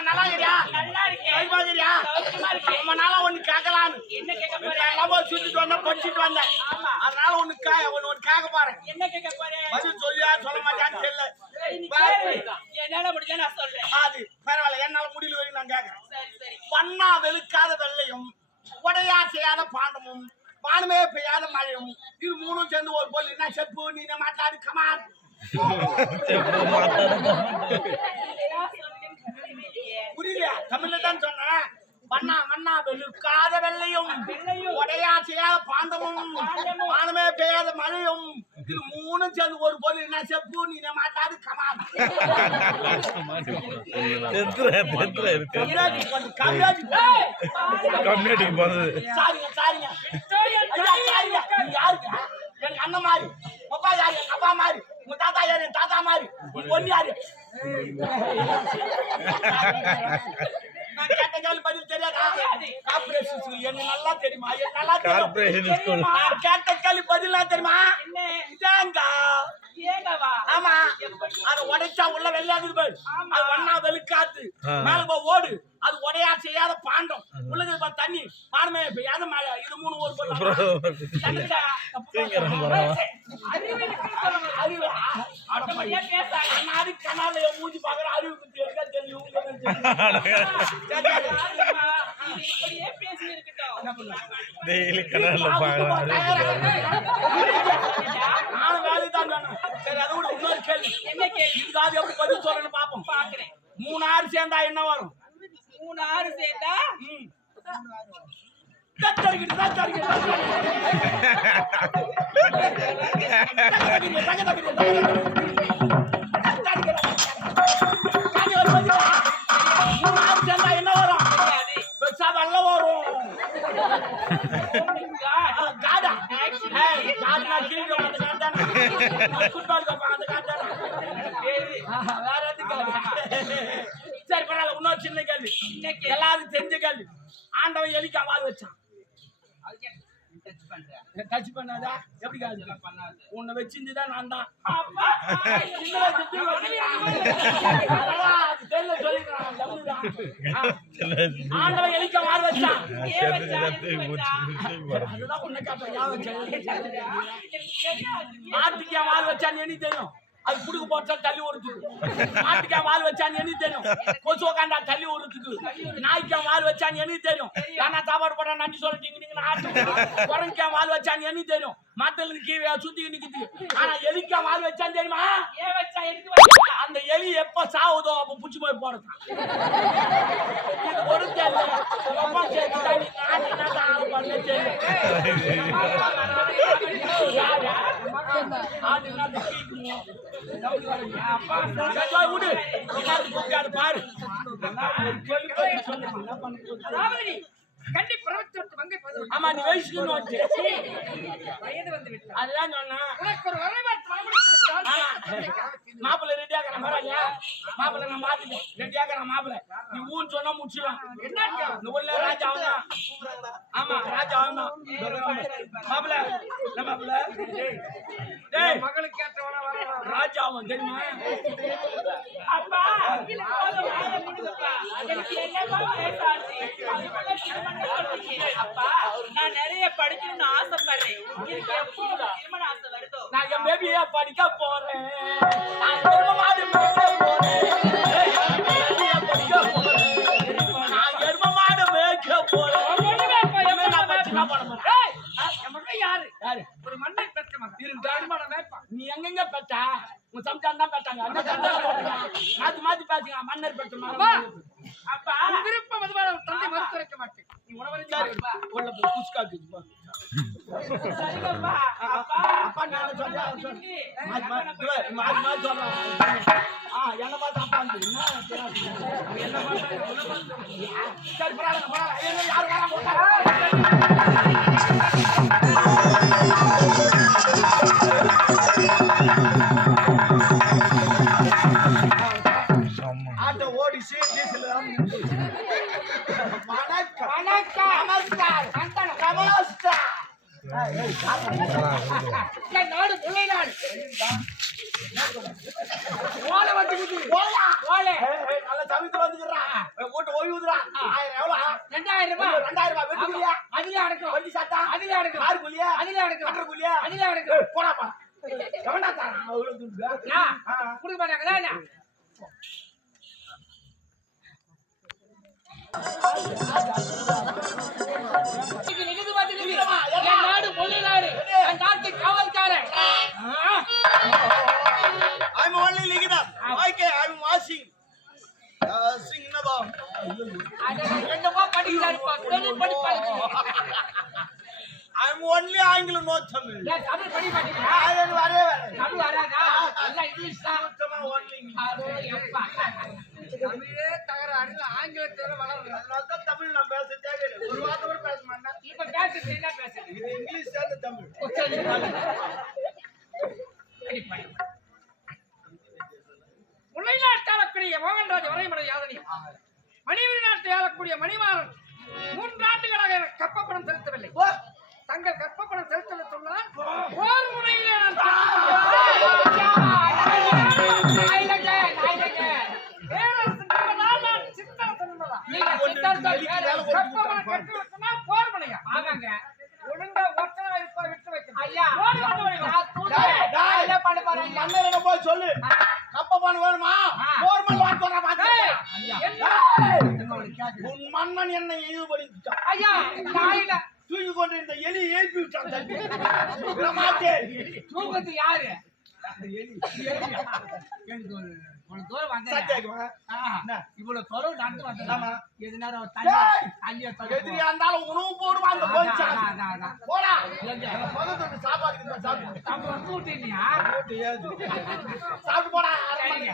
நல்லா இருக்கிறியா? நல்லா இருக்கேன் ரொம்ப நாளா ஒண்ணு கேட்கலான்னு. என்ன கேட்க போறேன் சுத்திட்டு வந்தேன், வந்தேன். அதனால ஒண்ணு கே- ஒண்ணு ஒண்ணு கேட்க போறேன். என்ன கேட்க போறேன் பதில் சொல்லியா, சொல்ல மாட்டான்னு தெரியல. என்னால முடிஞ்சா நான் சொல்றேன் அது பரவாயில்ல, என்னால முடியல வரைக்கும் நான் கேட்கறேன். சரி வெளுக்காத வெள்ளையும் உடையா செய்யாத பாண்டமும் வானமே பெய்யாத மழையும் இது மூணும் சேர்ந்து ஒரு பொருள் என்ன செப்பு நீ மாட்டாடு கமான் புரியலையா? தமிழ்ல தான் சொன்னேன் வண்ணா மண்ணா வெளுக்காத வெள்ளையும் உடையா செய்யாத பாண்டமும் வானமே பெய்யாத மழையும் இது மூணும் சேர்ந்து ஒரு பொருள். என்ன செப்பு? நீ கம்மியாடி பண்ணு. கம்யூனிட்டிக்கு போனது சாரிங்க சாரிங்க. சாரிங்க. நீ யாருங்க? எங்க அண்ணன் மாதிரி அப்பா யாரு? அப்பா மாதிரி உங்க தாத்தா யாரு? என் தாத்தா மாதிரி பொண்ணு யாரு? கேட்ட கேள்வி பதில் தெரியாதா? கார்பரேஷன் ஸ்கூல் என்ன நல்லா தெரியுமா? ஆமா. அது உடைச்சா உள்ள வெள்ளாது பாரு. ஆமா. அது ஒன்னா வெளுக்காத்து. மேல ஓடு. அது உடையா செய்யாத பாண்டம். உள்ளது தண்ணி பானமே பெய்யாத மழை இது மூணு ஒரு அறிவு என் மூஞ்சி பாக்குற அறிவு பத்தி எடுக்க தெரியும். உங்களுக்கு தெரியும். சரி, சரி. ஆமா, இது இப்படியே பேசி இருக்கட்டும். டெய்லி கனவுல பார்க்கலாம் நானும் வேலைக்கு தான் வேணும். சரி அதை விட இன்னொரு கேள்வி. என்ன கேள்வி? எப்படி பதில் சொல்றேன்னு பாப்போம் பாக்குறேன். மூணு ஆறு சேர்ந்தா என்ன வரும்? மூணு ஆறு சேர்ந்தா என்ன வரும் வெள்ளம் வரும் காடா காடு தானே. அது football கேட்பாங்க, அந்த காடு தானே. ஆஹா, வேற எது கேள்வி? சரி பரவாயில்ல இன்னொரு சின்ன கேள்வி? எல்லாரும் தெரிஞ்ச கேள்வி. ஆண்டவன் எலிக்கு அவாது வச்சான். டச் பண்ணாதா? எப்படி காது? உன்னை வச்சிருந்துதான் நான் தான். ஆண்டவன் எலிக்க மாறு வச்சான். அதுதான் உன்னை கேட்டேன் யா வச்சா எனக்கு தெரியாது ஆட்டுக்கே மால் வச்சான்னு எனக்கு தெரியும். அது குடுக்க போட்டா தள்ளி உரத்துக்கு ஆட்டுக்கே மால் வச்சான்னு எனக்கு தெரியும். கொசு உக்காண்டா தள்ளி உரத்துக்கு நாய்க்கே மால் வச்சான்னு எனக்கு தெரியும். ஏன்னா சாப்பாடு போட்டா நன்றி சொல்லிட்டீங்க நீங்க ஆட்டு குரங்கே மால் வச்சான்னு எனக்கு தெரியும். மத்தல கீழே சுத்தி நிக்குது. ஆனா எலிக்கா மால் வச்சான்னு தெரியுமா? அந்த எலி எப்ப சாவுதோ அப்ப புடிச்சு போய் போறது ஒரு தெரியல ரொம்ப சேர்த்துட்டா நீ நாட்டு நாட்டு ஆளு பண்ண தெரியல ஆட்டு சஜா விடு உட்கார்ந்து கூப்பிட்டு பாரு அதாவது நீ கண்டி பிரபஞ்சத்து மங்கை ஆமா நீ வயசுக்கு வச்சு வயது வந்து விட்டார் அதுதான் சொன்னா உனக்கு ஒரு மாப்பிள்ளை மாதிரி மாப்பிள்ளை நான் மாத்திட்டேன் ரெடி மாப்பிள்ளை. நீ ஊன்னு சொன்னா முடிச்சிடலாம் என்ன இந்த ஊர்ல ராஜா அவன் ஆமா ராஜா அவன் டேய் மகளுக்கு ஏற்றவனா வர ராஜா அவன் தெரியுமா? அப்பா. அப்பா நான் நிறைய படிக்கணும்னு ஆசைப்படுறேன். உங்களுக்கு எப்போ திருமண ஆசை வருதோ? நான் என் பேபியை படிக்க போறேன். நான் நீ எங்கெங்க பெற்ற உன் சம்சாரம் தான் பெற்றாங்க மாத்தி மாத்தி பாத்தீங்க மன்னர் பெற்ற மகன் அப்பா விருப்பம் அதுவாக தந்தை மறுத்துரைக்க மாட்டேன் நீ உணவரை உள்ள போய் என்ன பார்த்து அப்பா என்ன தெரியாது. அவன் என்ன பார்த்தான், ஓட்டு ஓய்வுதுரா ஆயிரம் எவ்வளோ? ரெண்டாயிரம் ரூபாய். ரெண்டாயிரம் ரூபாய் வெட்டி கூலியா அதுல அடக்கம். வண்டி சாத்தா? அதுல அடக்கம். கார் கூலியா அதுல அடக்கம். கட்டர் கூலியா அதுல அடக்கம் போடாப்பா எவனா தாரா அவ்வளவு துண்டு ஆ, கொடுக்க மாட்டாங்களா என்ன? இன்னைக்கு தமிழே தகராறு ஆங்கிலத்தில் வளர்றது தமிழ் நான் பேச தேவையில்லை. ஒரு வார்த்தை கூட பேச மாட்டேன். இப்ப பேசுறது என்ன பேசுறது இது இங்கிலீஷ் சேர்ந்த தமிழ். முல்லைநாட்டு ஆளக்கூடிய மோகன்ராஜ் வரைமுறை மணிவரி நாட்டு ஆளக்கூடிய மணிமாறன் மூன்று ஆண்டுகளாக எனக்கு கப்பப்பணம் செலுத்தவில்லை தங்கள் கற்பப்பணம் செலுத்தல சொன்னால் போர் முனையிலே சொல்லு கப்ப பண்ண வேணுமா போர்மல் வாட்டு வர மாட்டேன்? உன் மன்னன் என்னை இழிவுபடுத்திட்டான் ஐயா, தூக்கி கொண்டு இந்த எலி எழுப்பி விட்டான் தம்பி. மாட்டேன் தூக்கத்து யாரு? சத்தியாக்குமா? இவ்வளவு தொலைவு நடந்து வந்தா ஆமா. எது நேரம்! தண்ணிய எதிரியா இருந்தாலும் உணவு போடுவான் அந்த. போடா. எனக்கு சாப்பாடு. சாப்பிட்டு போடா. அரை மணி